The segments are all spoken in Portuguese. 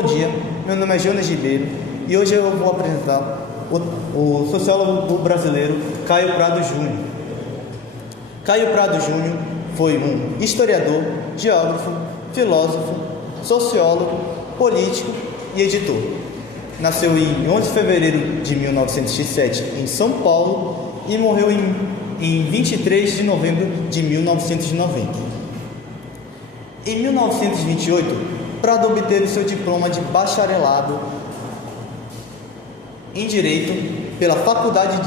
Bom dia, meu nome é Jonas Ribeiro e hoje eu vou apresentar o sociólogo brasileiro Caio Prado Júnior. Caio Prado Júnior foi um historiador, geógrafo, filósofo, sociólogo, político e editor. Nasceu em 11 de fevereiro de 1907 em São Paulo e morreu em 23 de novembro de 1990. Em 1928, Prado obteve seu diploma de bacharelado em Direito pela Faculdade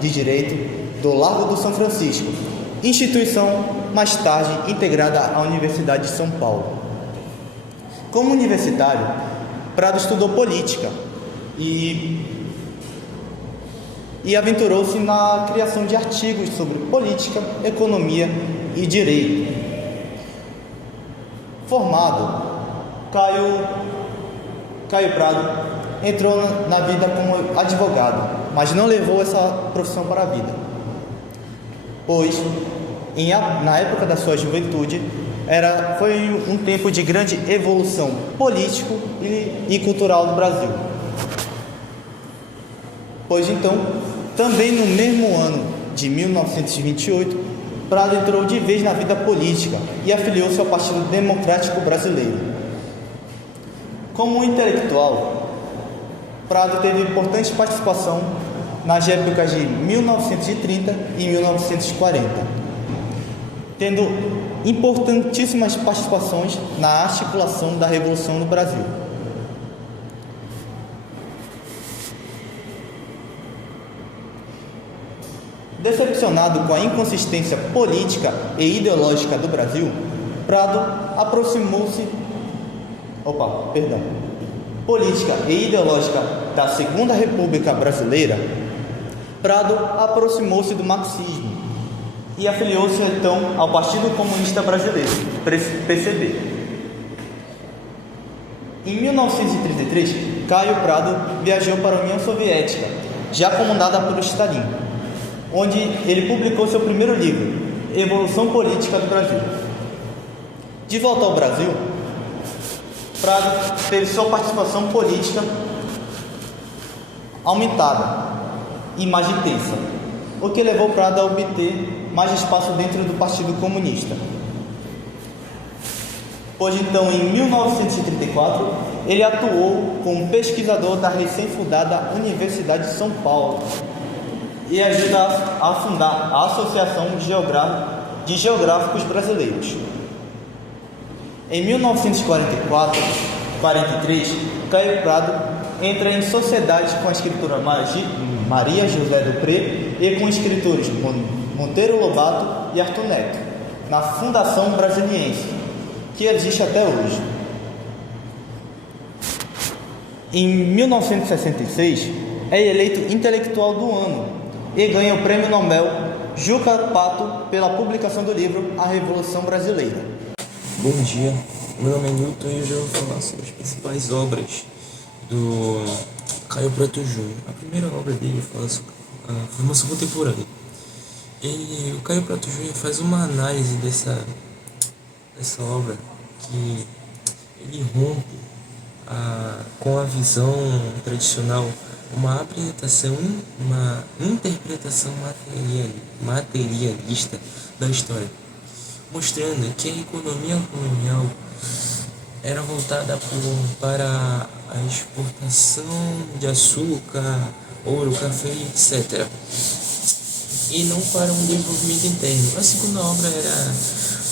de Direito do Largo do São Francisco, instituição mais tarde integrada à Universidade de São Paulo. Como universitário, Prado estudou política e aventurou-se na criação de artigos sobre política, economia e direito. Formado, Caio Prado entrou na vida como advogado, mas não levou essa profissão para a vida, pois na época da sua juventude foi um tempo de grande evolução político e cultural do Brasil. Pois então, também no mesmo ano de 1928, Prado entrou de vez na vida política e afiliou-se ao Partido Democrático Brasileiro. Como intelectual, Prado teve importante participação nas épocas de 1930 e 1940, tendo importantíssimas participações na articulação da Revolução no Brasil. Decepcionado com a inconsistência política e ideológica do Brasil, Prado política e ideológica da Segunda República Brasileira, Prado aproximou-se do marxismo e afiliou-se então ao Partido Comunista Brasileiro, PCB. Em 1933, Caio Prado viajou para a União Soviética, já comandada por Stalin, onde ele publicou seu primeiro livro, Evolução Política do Brasil. De volta ao Brasil, Prado teve sua participação política aumentada e mais intensa, o que levou Prado a obter mais espaço dentro do Partido Comunista. Pois então, em 1934, ele atuou como pesquisador da recém-fundada Universidade de São Paulo e ajuda a fundar a Associação de Geográficos Brasileiros. Em 1943, Caio Prado entra em sociedade com a escritora Maria José Dupré e com escritores Monteiro Lobato e Arthur Neto, na Fundação Brasiliense, que existe até hoje. Em 1966, é eleito intelectual do ano e ganha o Prêmio Nobel Juca Pato pela publicação do livro A Revolução Brasileira. Bom dia, meu nome é Newton e hoje eu vou falar sobre as principais obras do Caio Prado Júnior. A primeira obra dele fala sobre a formação contemporânea. O Caio Prado Júnior faz uma análise dessa obra, que ele rompe com a visão tradicional, uma interpretação materialista da história, mostrando que a economia colonial era voltada para a exportação de açúcar, ouro, café, etc., e não para um desenvolvimento interno. A segunda obra era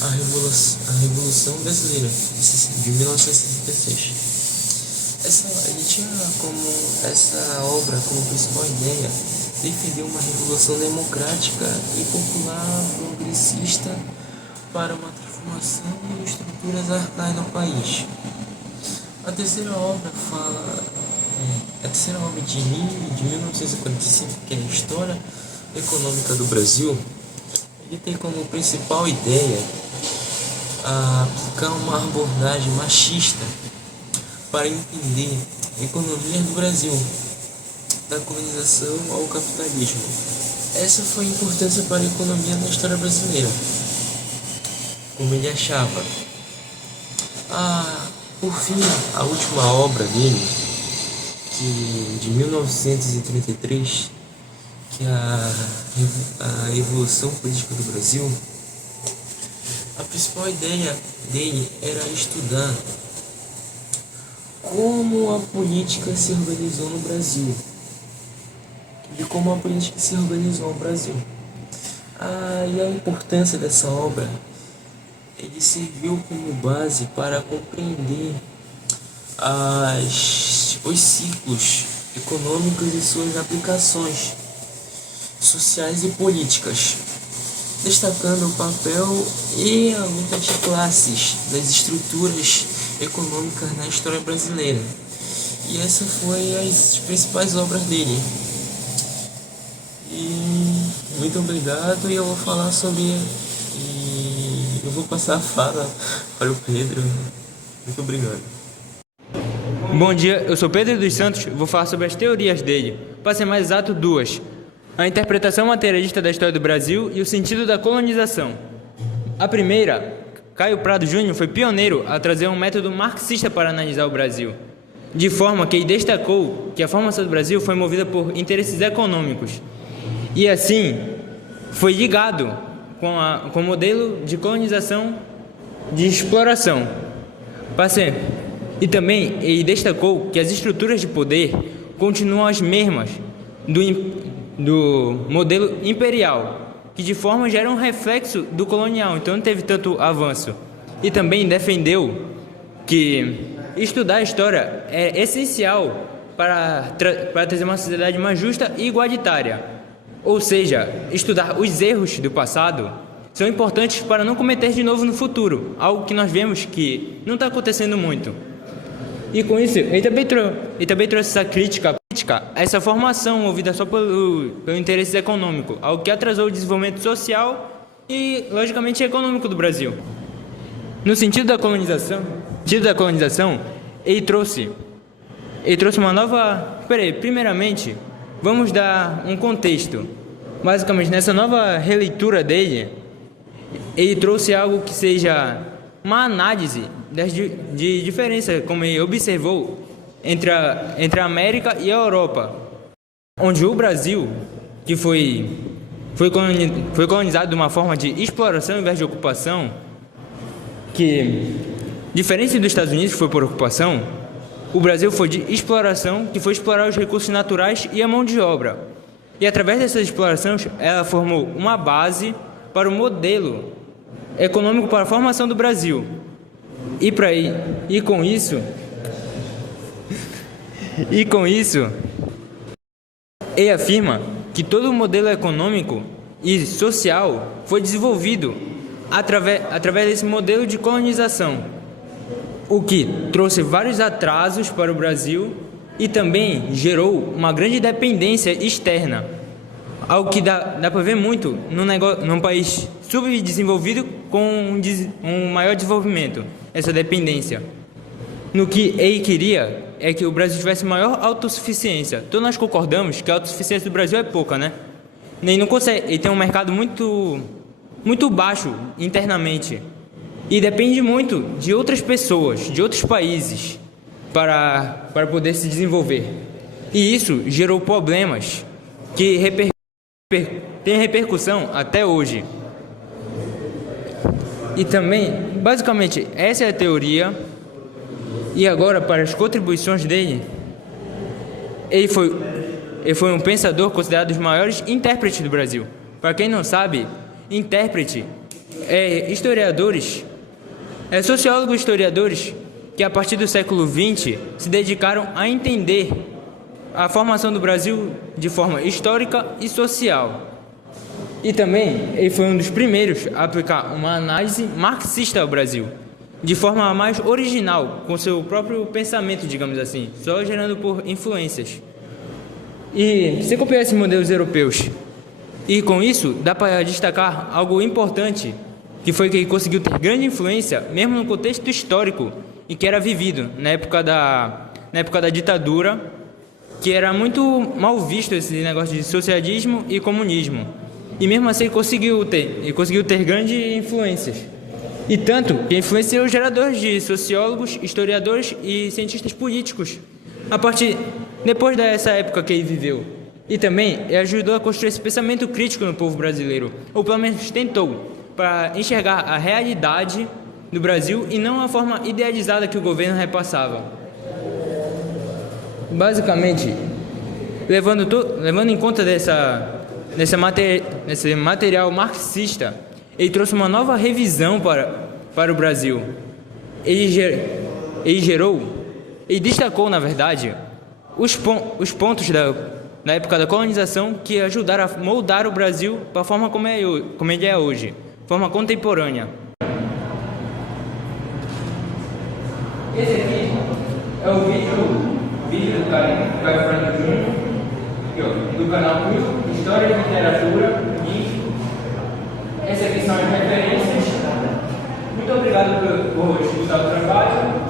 a Revolução Brasileira, de 1966. Ele tinha essa obra como principal ideia defender uma revolução democrática e popular progressista para uma transformação de estruturas arcaicas no país. A terceira obra de 1945, que é a História Econômica do Brasil. Ele tem como principal ideia aplicar uma abordagem machista para entender a economia do Brasil, da colonização ao capitalismo. Essa foi a importância para a economia na história brasileira. Como ele achava, Por fim, a última obra dele, que de 1933, que é a Evolução Política do Brasil, a principal ideia dele era estudar como a política se organizou no Brasil. De como a política se organizou no Brasil. E a importância dessa obra, ele serviu como base para compreender os ciclos econômicos e suas aplicações sociais e políticas, destacando o papel e a luta de classes das estruturas econômicas na história brasileira. E essa foi as principais obras dele. E muito obrigado, e eu vou falar sobre... E eu vou passar a fala para o Pedro. Muito obrigado. Bom dia, eu sou Pedro dos Santos e vou falar sobre as teorias dele. Para ser mais exato, duas: a interpretação materialista da história do Brasil e o sentido da colonização. A primeira, Caio Prado Júnior foi pioneiro a trazer um método marxista para analisar o Brasil, de forma que ele destacou que a formação do Brasil foi movida por interesses econômicos e assim foi ligado com o modelo de colonização, de exploração. E também ele destacou que as estruturas de poder continuam as mesmas do modelo imperial, que de forma gera um reflexo do colonial, então não teve tanto avanço. E também defendeu que estudar a história é essencial para trazer uma sociedade mais justa e igualitária. Ou seja, estudar os erros do passado são importantes para não cometer de novo no futuro, algo que nós vemos que não está acontecendo muito. E com isso, ele também trouxe essa crítica a essa formação movida só pelo interesse econômico, algo que atrasou o desenvolvimento social e, logicamente, econômico do Brasil. No sentido da colonização, ele trouxe uma nova... Primeiramente, vamos dar um contexto. Basicamente, nessa nova releitura dele, ele trouxe algo que seja uma análise de diferença, como ele observou, entre a América e a Europa, onde o Brasil, que foi colonizado de uma forma de exploração ao invés de ocupação, que, diferente dos Estados Unidos, que foi por ocupação, o Brasil foi de exploração, que foi explorar os recursos naturais e a mão de obra. E através dessas explorações, ela formou uma base para o modelo econômico para a formação do Brasil. E com isso, ele afirma que todo o modelo econômico e social foi desenvolvido através desse modelo de colonização, o que trouxe vários atrasos para o Brasil e também gerou uma grande dependência externa, algo que dá para ver muito num país subdesenvolvido com um maior desenvolvimento, essa dependência. No que ele queria é que o Brasil tivesse maior autossuficiência. Todos nós concordamos que a autossuficiência do Brasil é pouca, né? Ele não consegue, ele tem um mercado muito baixo internamente e depende muito de outras pessoas, de outros países para poder se desenvolver. E isso gerou problemas que têm repercussão até hoje. E também, basicamente, essa é a teoria. E agora, para as contribuições dele, ele foi um pensador considerado os maiores intérpretes do Brasil. Para quem não sabe, intérprete é sociólogos historiadores que a partir do século XX se dedicaram a entender a formação do Brasil de forma histórica e social. E também ele foi um dos primeiros a aplicar uma análise marxista ao Brasil, de forma mais original, com seu próprio pensamento, digamos assim, só gerando por influências. E se copiar esses modelos europeus, e com isso dá para destacar algo importante, que foi que ele conseguiu ter grande influência, mesmo no contexto histórico, e que era vivido na época da ditadura, que era muito mal visto esse negócio de socialismo e comunismo. E mesmo assim ele conseguiu ter grandes influências. E tanto que influenciou geradores de sociólogos, historiadores e cientistas políticos depois dessa época que ele viveu. E também ajudou a construir esse pensamento crítico no povo brasileiro, ou pelo menos tentou, para enxergar a realidade do Brasil e não a forma idealizada que o governo repassava. Basicamente, levando em conta desse material marxista, ele trouxe uma nova revisão para o Brasil. Ele destacou, na verdade, os pontos da época da colonização que ajudaram a moldar o Brasil para a forma como ele é hoje, forma contemporânea. Esse aqui é o vídeo do Caio Prado Júnior, do canal Cruz, História e Literatura, e essas aqui são as referências. Muito obrigado por escutar o trabalho.